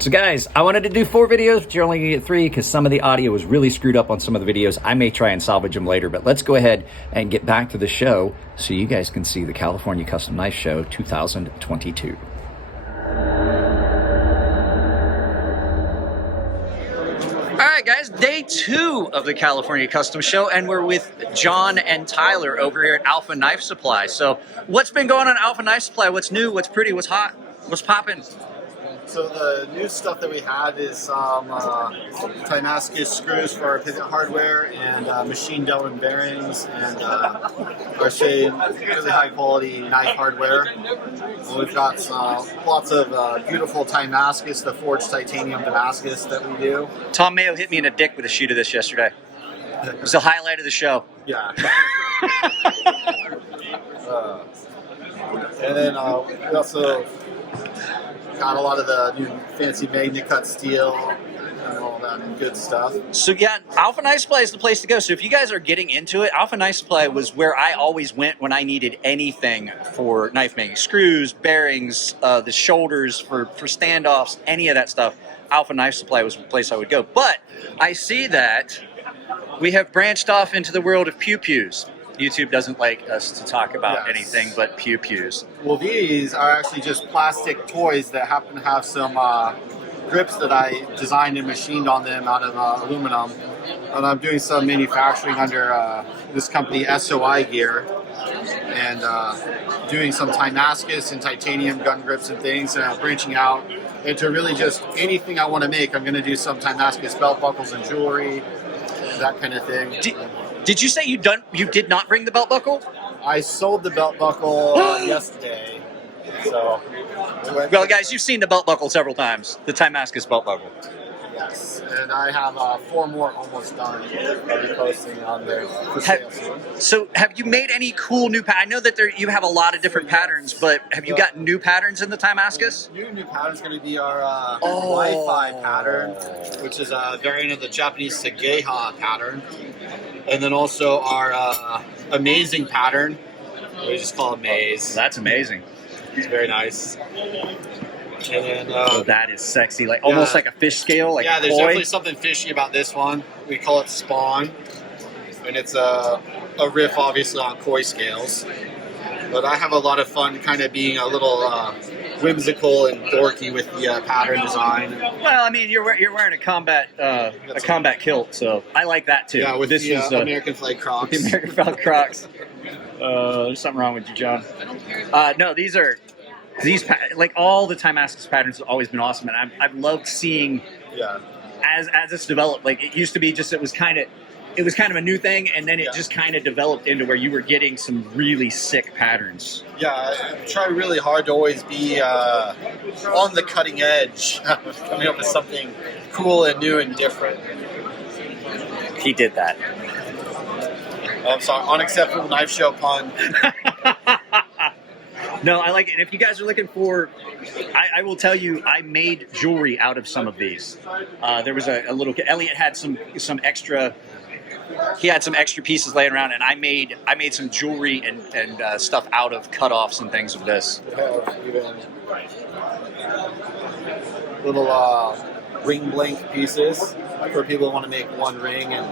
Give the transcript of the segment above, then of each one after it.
So guys, I wanted to do 4 videos, but you're only gonna get 3 because some of the audio was really screwed up on some of the videos. I may try and salvage them later, but let's go ahead and get back to the show so you guys can see the California Custom Knife Show 2022. All right, guys, day 2 of the California Custom Show, and we're with John and Tyler over here at Alpha Knife Supply. So what's been going on at Alpha Knife Supply? What's new? What's pretty? What's hot? What's popping? So the new stuff that we have is some Damascus screws for our pivot hardware and machine delving bearings and our shade really high quality knife hardware. And we've got lots of beautiful Damascus, the forged titanium Damascus that we do. Tom Mayo hit me in the dick with a shoot of this yesterday. It was the highlight of the show. Yeah. And then we also got a lot of the new fancy magnet cut steel and all that good stuff. So yeah, Alpha Knife Supply is the place to go. So if you guys are getting into it, Alpha Knife Supply was where I always went when I needed anything for knife making. Screws, bearings, the shoulders for standoffs, any of that stuff. Alpha Knife Supply was the place I would go. But I see that we have branched off into the world of pew-pews. YouTube doesn't like us to talk about anything but pew-pews. Well, these are actually just plastic toys that happen to have some grips that I designed and machined on them out of aluminum. And I'm doing some manufacturing under this company, SOI Gear, and doing some Damascus and titanium gun grips and things, and I'm branching out into really just anything I want to make. I'm going to do some Damascus belt buckles and jewelry, that kind of thing. Did you say you did not bring the belt buckle? I sold the belt buckle yesterday. So, well, guys, you've seen the belt buckle several times. The Damascus belt buckle. Yes, and I have 4 more almost done. I'll be posting on there for sale soon. So, have you made any cool new patterns? I know that you have a lot of different patterns, but have you got new patterns in the Damascus? New pattern is going to be our Wi-Fi pattern, which is a variant of the Japanese Sageha pattern. And then also our amazing pattern, we just call it Maze. That's amazing. It's very nice. And then, that is sexy, like almost like a fish scale. Like there's definitely something fishy about this one. We call it Spawn, and it's a riff, obviously, on koi scales. But I have a lot of fun, kind of being a little whimsical and dorky with the pattern design. Well, I mean, you're wearing a combat kilt, so I like that too. Yeah, with this is American flag Crocs. The American flag Crocs. There's something wrong with you, John. No, these like all the Damascus patterns have always been awesome, and I've loved seeing as it's developed. Like it used to be just it was kind of a new thing, and then it just kind of developed into where you were getting some really sick patterns. Yeah, I try really hard to always be on the cutting edge, coming up with something cool and new and different. He did that. I'm sorry, unacceptable knife show pun. No, I like it. And if you guys are looking for, I will tell you, I made jewelry out of some of these. There was a little, Elliot had some extra. He had some extra pieces laying around, and I made some jewelry and stuff out of cutoffs and things of this. Even little ring blank pieces for people who want to make one ring and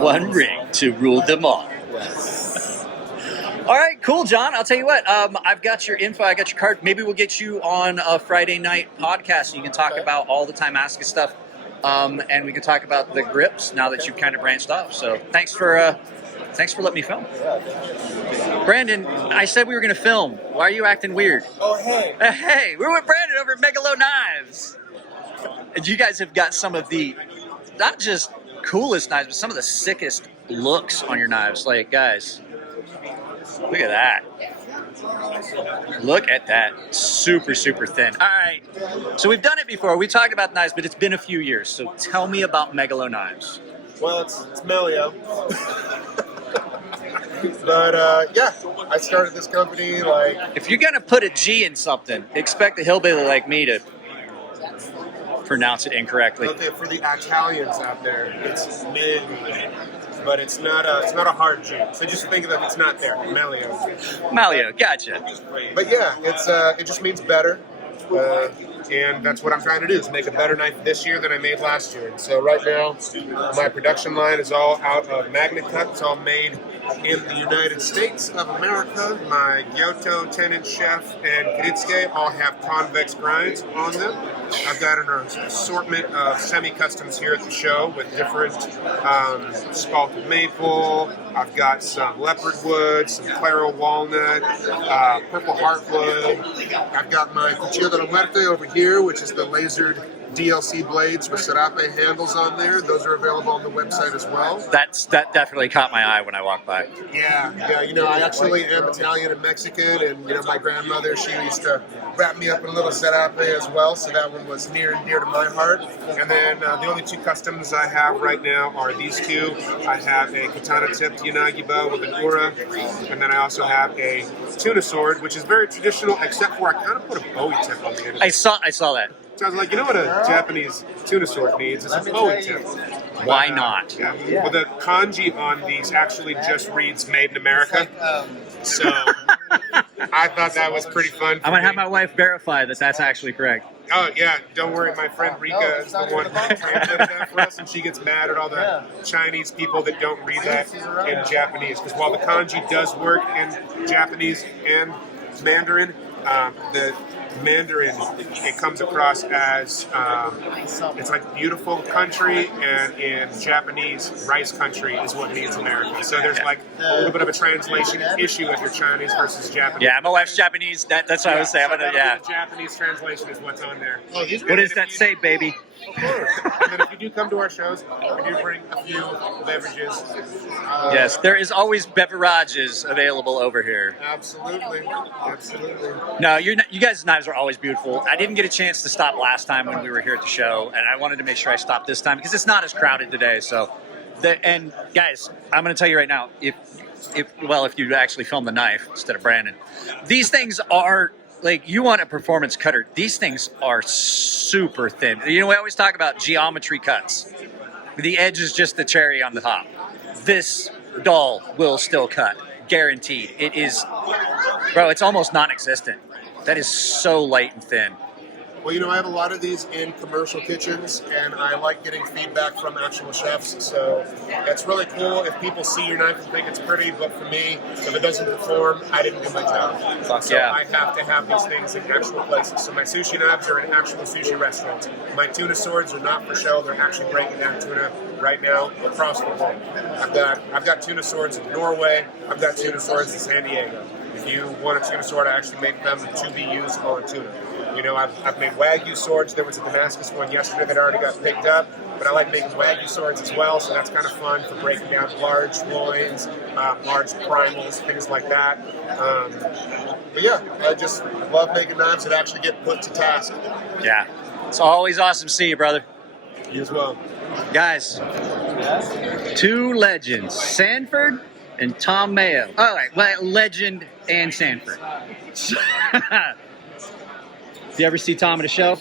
one ring to rule them all. Yes. All right, cool, John. I'll tell you what. I've got your info. I got your card. Maybe we'll get you on a Friday night podcast so you can talk about all the Damascus stuff. And we can talk about the grips now that you've kind of branched off. So thanks for letting me film. Brandon, I said we were going to film. Why are you acting weird? Oh, hey. Hey, we're with Brandon over at Megalo Knives. And you guys have got some of the, not just coolest knives, but some of the sickest looks on your knives. Like, guys, look at that. Look at that. Super, super thin. All right. So we've done it before. We talked about knives, but it's been a few years. So tell me about Megalo Knives. Well, it's Melio. But, yeah, I started this company like... If you're going to put a G in something, expect a hillbilly like me to pronounce it incorrectly. For the Italians out there, it's Meg, but it's not a hard G. So just think of it, it's not there. Melio. Malio, gotcha. But yeah, it just means better. and that's what I'm trying to do, is make a better knife this year than I made last year. And so right now, my production line is all out of Magna Cut. It's all made in the United States of America. My Giotto 10-inch Chef and Kritsuke all have convex grinds on them. I've got an assortment of semi-customs here at the show with different spalted maple. I've got some leopard wood, some claro walnut, purple heartwood. I've got my Cuchillo de la Muerte over here, which is the lasered DLC blades with serape handles on there. Those are available on the website as well. That definitely caught my eye when I walked by. Yeah, you know, I actually am Italian and Mexican, and you know, my grandmother, she used to wrap me up in a little serape as well, so that one was near and dear to my heart. And then the only two customs I have right now are these two. I have a katana-tipped Yanagi bow with an ura, and then I also have a tuna sword, which is very traditional, except for I kind of put a Bowie tip on the end. I saw that. So I was like, you know what a Japanese tuna sword needs? It's a Bowie tip. Why not? Yeah. Well, the kanji on these actually just reads "Made in America," so I thought that was pretty fun. I'm gonna have my wife verify that that's actually correct. Oh yeah, don't worry. My friend Rika is the one who translated that for us, and she gets mad at all the Chinese people that don't read that in Japanese. Because while the kanji does work in Japanese and Mandarin, the Mandarin, it comes across as it's like beautiful country, and in Japanese, rice country is what means America. So there's like a little bit of a translation issue if you're Chinese versus Japanese. Yeah, my wife's Japanese. That's what I was saying. So the Japanese translation is what's on there. What does that say, baby? And then if you do come to our shows, we do bring a few beverages. Yes, there is always beverages available over here. Absolutely. No, you guys' knives are always beautiful. I didn't get a chance to stop last time when we were here at the show, and I wanted to make sure I stopped this time because it's not as crowded today. So, and guys, I'm going to tell you right now, if you actually film the knife instead of Brandon, these things are. Like, you want a performance cutter. These things are super thin. You know, we always talk about geometry cuts. The edge is just the cherry on the top. This dull will still cut. Guaranteed. It is, bro, it's almost non-existent. That is so light and thin. Well, you know, I have a lot of these in commercial kitchens, and I like getting feedback from actual chefs, so it's really cool if people see your knife and think it's pretty, but for me, if it doesn't perform, I didn't do my job. So I have to have these things in actual places. So my sushi knives are in actual sushi restaurants. My tuna swords are not for show, they're actually breaking down tuna right now across the world. I've got tuna swords in Norway, I've got tuna swords in San Diego. If you want a tuna sword, I actually make them to be used on tuna. You know, I've made Wagyu swords. There was a Damascus one yesterday that already got picked up, but I like making Wagyu swords as well, so that's kind of fun for breaking down large loins, large primals, things like that. But yeah, I just love making knives that actually get put to task. Yeah, it's always awesome to see you, brother. You as well. Guys, two legends, Sanford and Tom Mayo. All right, well, legend and Sanford. You ever see Tom at a show?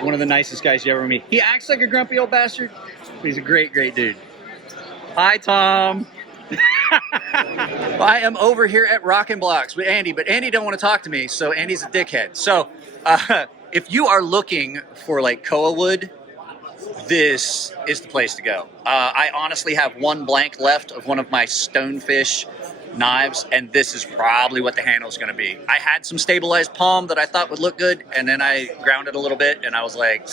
One of the nicest guys you ever meet. He acts like a grumpy old bastard, but he's a great, great dude. Hi, Tom. I am over here at Rockin' Blocks with Andy, but Andy don't want to talk to me, so Andy's a dickhead. So if you are looking for like koa wood, this is the place to go. I honestly have one blank left of one of my stonefish knives, and this is probably what the handle is going to be. I had some stabilized palm that I thought would look good, and then I ground it a little bit, and I was like,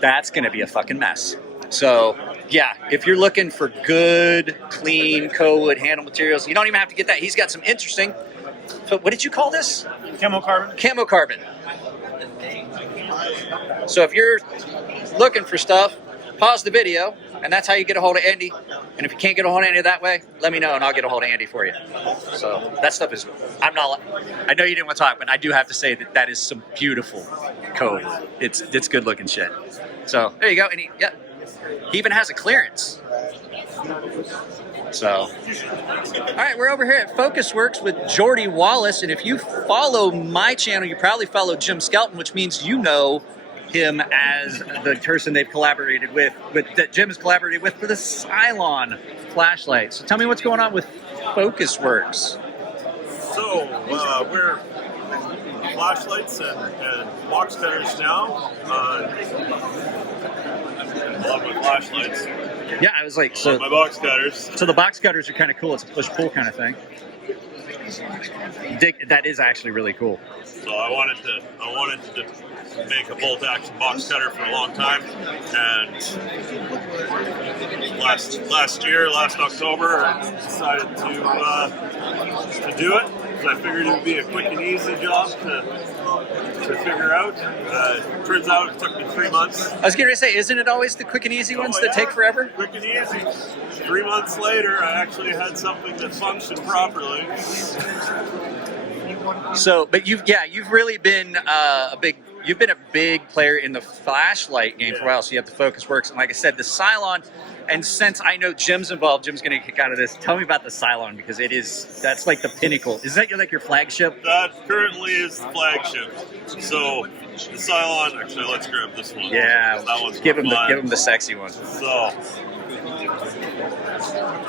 that's going to be a fucking mess. So, yeah, if you're looking for good, clean koa wood handle materials, you don't even have to get that. He's got some interesting, so what did you call this? Camo carbon. Camo carbon. So if you're looking for stuff, pause the video, and that's how you get a hold of Andy. And if you can't get a hold of Andy that way, let me know and I'll get a hold of Andy for you. So that stuff is, I know you didn't want to talk, but I do have to say that is some beautiful code. It's good looking shit. So there you go. And he even has a clearance. So, all right, we're over here at Focus Works with Jordy Wallace. And if you follow my channel, you probably follow Jim Skelton, which means you know him as the person they've collaborated with that Jim has collaborated with for the Cylon flashlight. So tell me what's going on with Focus Works. So we're flashlights and box cutters now. I love my flashlights. Yeah, I was like, I love my box cutters. So the box cutters are kind of cool. It's a push-pull kind of thing. That is actually really cool. So I wanted to make a bolt action box cutter for a long time, and last October I decided to do it because I figured it would be a quick and easy job to figure out. Turns out it took me 3 months. I was going to say, isn't it always the quick and easy ones that take forever? Quick and easy. 3 months later, I actually had something that functioned properly. So, but you've really been a big player in the flashlight game for a while. So you have the Focus Works, and like I said, the Cylon. And since I know Jim's involved, Jim's going to kick out of this. Tell me about the Cylon, because that's like the pinnacle. Is that like your flagship? That currently is the flagship. So the Cylon. Actually, let's grab this one. Yeah, that one's give him the sexy one. So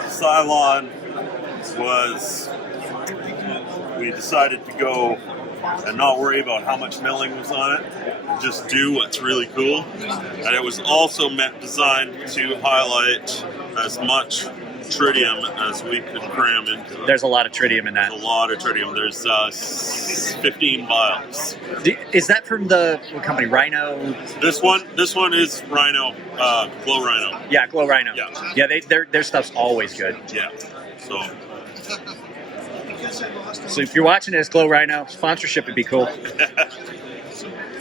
Cylon was. We decided to go and not worry about how much milling was on it, and just do what's really cool. And it was also designed to highlight as much tritium as we could cram into it. There's a lot of tritium in that. There's a lot of tritium. There's 15 vials. Is that from what company? Rhino? This one is Rhino, Glow Rhino. Yeah, Glow Rhino. Yeah, their stuff's always good. Yeah, So if you're watching this, Glow Rhino, sponsorship would be cool.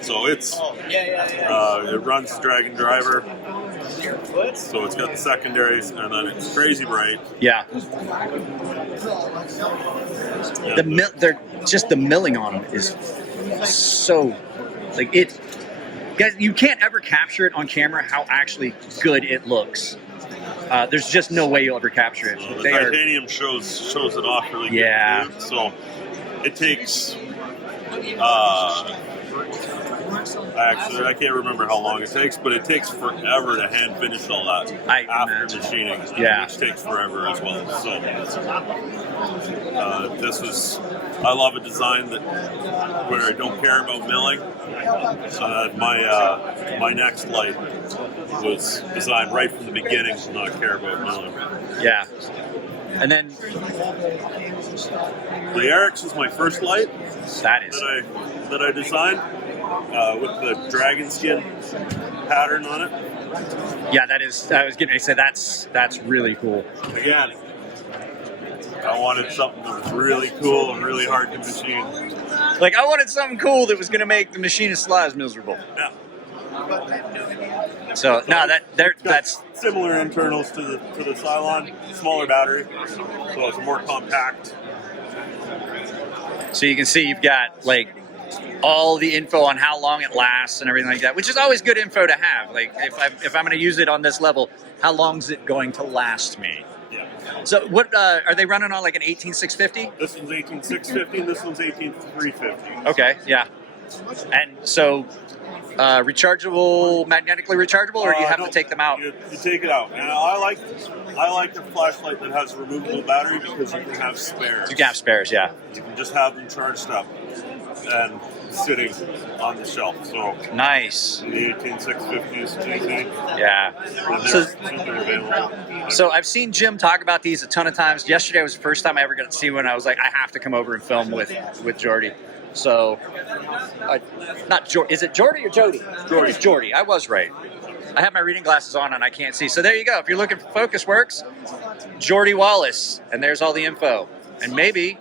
So it runs the Dragon Driver. So it's got the secondaries, and then it's crazy bright. Yeah. The milling on them is so it. Guys, you can't ever capture it on camera how actually good it looks. There's just no way you'll ever capture it. The titanium shows it off really good. Yeah. So it takes. Actually, I can't remember how long it takes, but it takes forever to hand finish all that after machining, which takes forever as well. So I love a design where I don't care about milling. My next light was designed right from the beginning to not care about milling. Yeah. And then the Eric's was my first light. That I designed with the dragon skin pattern on it. Yeah, that is. I was getting to say that's really cool. Again, I wanted something that was really cool and really hard to machine. Like I wanted something cool that was going to make the machinist's lives miserable. Yeah. So no, that's similar internals to the Cylon, smaller battery, so it's more compact. So you can see you've got like all the info on how long it lasts and everything like that, which is always good info to have. Like if I'm going to use it on this level, how long is it going to last me? Yeah. So what are they running on, like an 18650? This one's 18650 and this one's 18350. Okay, yeah. And so magnetically rechargeable, or do you have to take them out? You take it out. And I like a flashlight that has a removable battery because you can have spares. You can have spares, yeah. You can just have them charged up and sitting on the shelf. So nice. The 18650 is easy. Yeah. Super available. So I've seen Jim talk about these a ton of times. Yesterday was the first time I ever got to see one. I was like, I have to come over and film with Jordy. So, not Jordy. Is it Jordy or Jody? Jordy. It's Jordy. I was right. I have my reading glasses on and I can't see. So there you go. If you're looking for Focus Works, Jordy Wallace, and there's all the info. And maybe,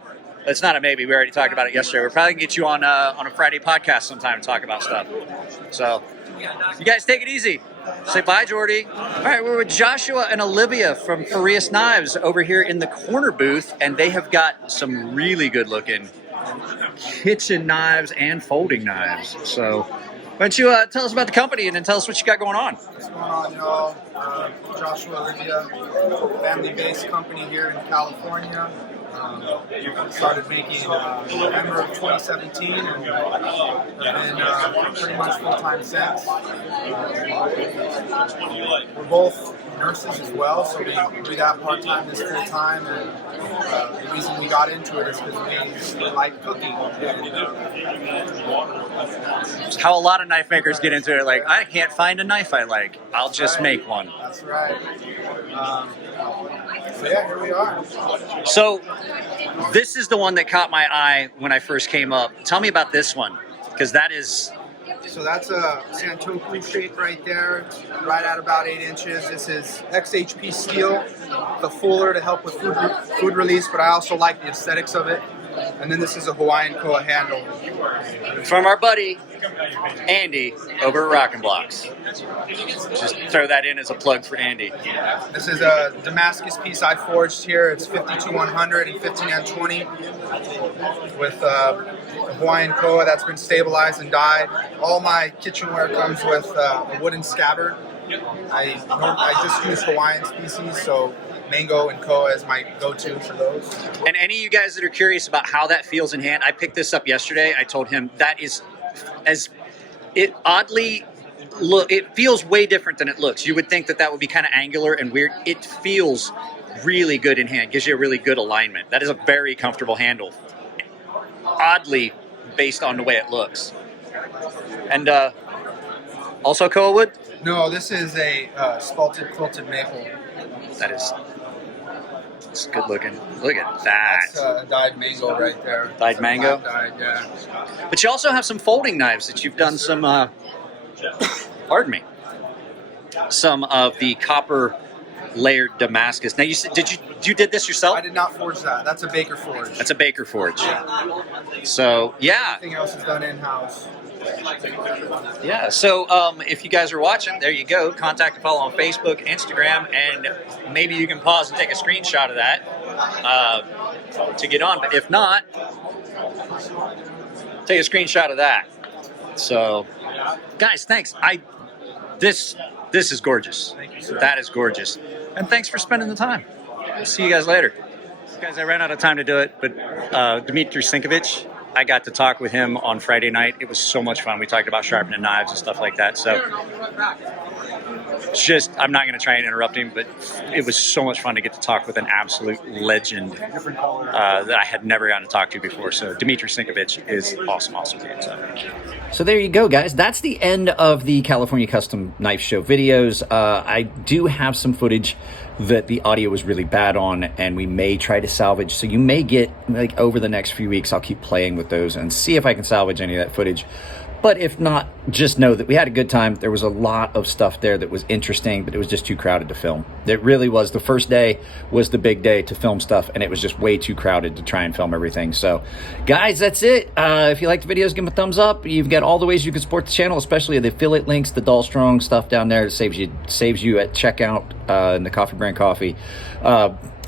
it's not a maybe. We already talked about it yesterday. We're probably gonna get you on a Friday podcast sometime to talk about stuff. So, you guys take it easy. Say bye, Jordy. All right, we're with Joshua and Olivia from Recomended Knives over here in the corner booth, and they have got some really good looking kitchen knives and folding knives. So why don't you tell us about the company and then tell us what you got going on. What's going on, y'all? Joshua, Olivia, family-based company here in California. Started making Ember of 2017, and been pretty much full-time since. We're both nurses as well, so we do that part-time, this full-time, and the reason we got into it is because we like cooking. It's how a lot of knife makers get into it. Like, I can't find a knife I like. I'll just make one. That's right. So yeah, here we are. So this is the one that caught my eye when I first came up. Tell me about this one, because that is... So that's a Santoku shape right there, right at about 8 inches. This is XHP steel, the fuller to help with food release, but I also like the aesthetics of it. And then this is a Hawaiian Koa handle. From our buddy, Andy, over at Rockin' Blocks. Just throw that in as a plug for Andy. This is a Damascus piece I forged here. It's 52-100 and 15-20 with Hawaiian Koa that's been stabilized and dyed. All my kitchenware comes with a wooden scabbard. I just use Hawaiian species, so mango and koa is my go-to for those. And any of you guys that are curious about how that feels in hand, I picked this up yesterday. I told him that is, as it oddly look, it feels way different than it looks. You would think that would be kind of angular and weird. It feels really good in hand. Gives you a really good alignment. That is a very comfortable handle. Oddly based on the way it looks. And also koa wood? No, this is a spalted quilted maple. That is, it's good looking. Look at that. That's dyed mango right there. Dyed mango? Dyed, yeah. But you also have some folding knives that you've done some, pardon me, some of the copper layered Damascus. Now you said, you did this yourself? I did not forge that. That's a Baker forge. That's a Baker forge. Yeah. So, yeah. Everything else is done in-house. Yeah, so if you guys are watching, there you go. Contact and follow on Facebook, Instagram, and maybe you can pause and take a screenshot of that to get on. But if not, take a screenshot of that. So, guys, thanks. This is gorgeous. Thank you, sir. That is gorgeous. And thanks for spending the time. We'll see you guys later. Guys, I ran out of time to do it, but Dmitry Sinkovich, I got to talk with him on Friday night. It was so much fun. We talked about sharpening knives and stuff like that. So I'm not going to try and interrupt him, but it was so much fun to get to talk with an absolute legend that I had never gotten to talk to before. So Dmitry Sinkovich is awesome dude. So there you go, guys. That's the end of the California Custom Knife Show videos. I do have some footage that the audio was really bad on, and we may try to salvage. So you may get, like, over the next few weeks, I'll keep playing with those and see if I can salvage any of that footage. But if not, just know that we had a good time. There was a lot of stuff there that was interesting, but it was just too crowded to film. It really was. The first day was the big day to film stuff, and it was just way too crowded to try and film everything. So, guys, that's it. If you like the videos, give them a thumbs up. You've got all the ways you can support the channel, especially the affiliate links, the Dull Strong stuff down there. It saves you at checkout in the Coffee Brand Coffee.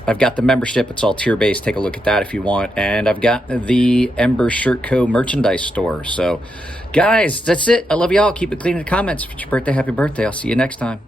I've got the membership. It's all tier-based. Take a look at that if you want. And I've got the Ember Shirt Co. merchandise store. So, guys, that's it. I love y'all. Keep it clean in the comments. If it's your birthday, happy birthday. I'll see you next time.